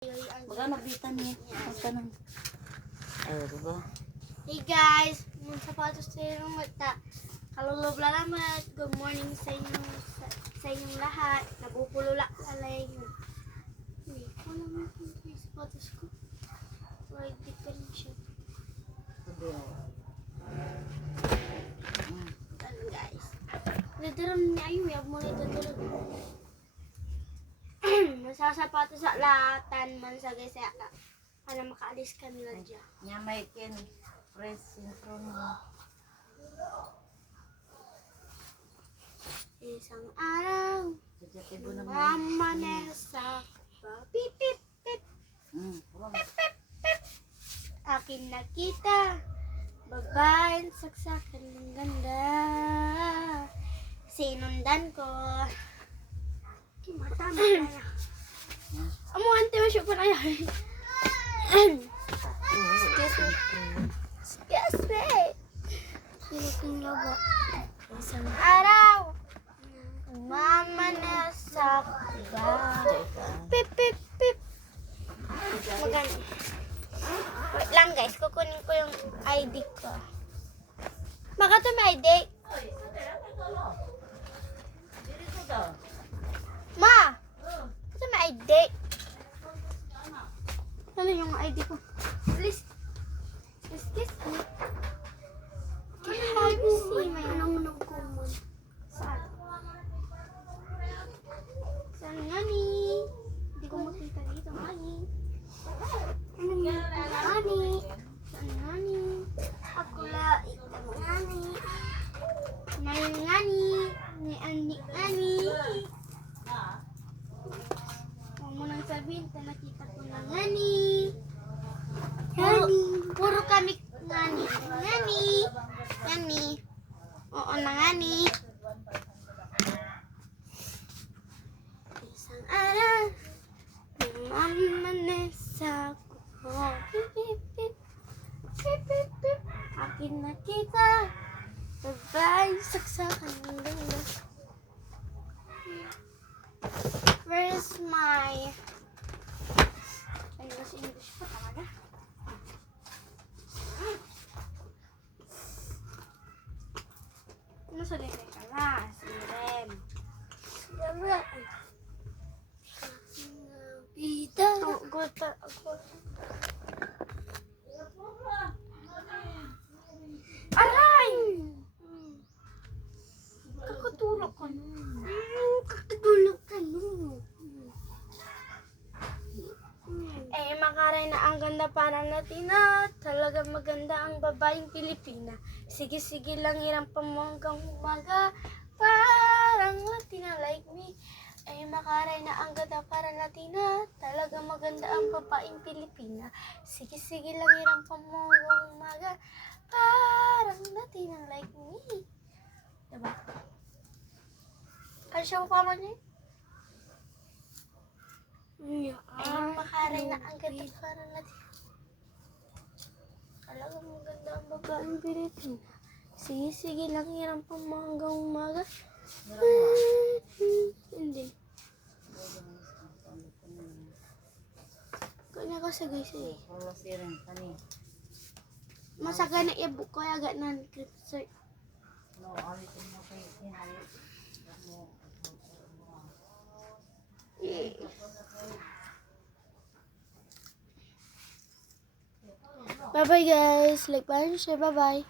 Magana bitan niya. Magtanong. Ay, diba? Hey guys, mga sapatos tayo ng mata. Kalulog lalamat. Good morning sa inyong lahat. Nabupulula lalay nyo. Uy, wala mo yung sapatos ko. Right, di ka rin siya. Ganun guys. Nadaram niya ayun, may mo na itutulog. Masasapatos sa latan man sa guys. Para makaalis kami na dyan. Nya may ken press intro mo. Isang araw, Jajake mo na mo. mamanesa pa. Pip, pip, pip, Wala. pip, pip, pip. Akin nakita, babaeng saksakan ng ganda. Sinundan ko. Matama na. Amuhan tayo siya pa na yan. Excuse me. Excuse me. Siniking lobo. Isang araw, mamanesa pa. Pip, pip, pip. Maganda. Wait lang guys, kukunin ko yung ID ko. Baka ito may ID. Ma! Ito may ID. Ano yung ID ko? Please. Excuse me. Can you see my nung kumon? Saan? Saan nga ni? Hindi ko makita dito. Mani. Ano yung mani? Saan nga ni? Ako la. Ito nga ni. Ngayon nga ni. Ni Ani Ani. Huwag mo nang sabihin. Nakita ko na nga ni. Puro kami ngani. Ngani. Ngani. Oo na ngani. Isang araw, mamanesa ko. Pip, pip, pip. Pip, pip, pip. Akin nakita. Babae, saksakan ng ganda. Where's my... English pa talaga. Ano sa lere ka na? Si Rem. Pita. Gota ako. Aray! Kakatulog ka nun. Kakatulog ka nun. Eh, makaray na ang ganda para natin na talaga maganda ang babaeng Pilipina. Sige-sige lang irang pamanggang umaga parang Latina like me. Eh, makaray na ang ganda para natin na talaga maganda ang babaeng Pilipina. Sige-sige lang irang pamanggang umaga parang Latina like me. Diba? Ano siya pa man eh? Ay, makaray na ang ganda para natin. Talagang maganda ang babaeng Pilipina. Sige-sige lang yan ang pamanggang umaga. Hindi. Kanya ko sa guys eh. Wala si Ren kani. Masaga na i-book ko agad na clip sir. No, ali mo kay inali. Bye bye guys. Like, bye, share, bye bye.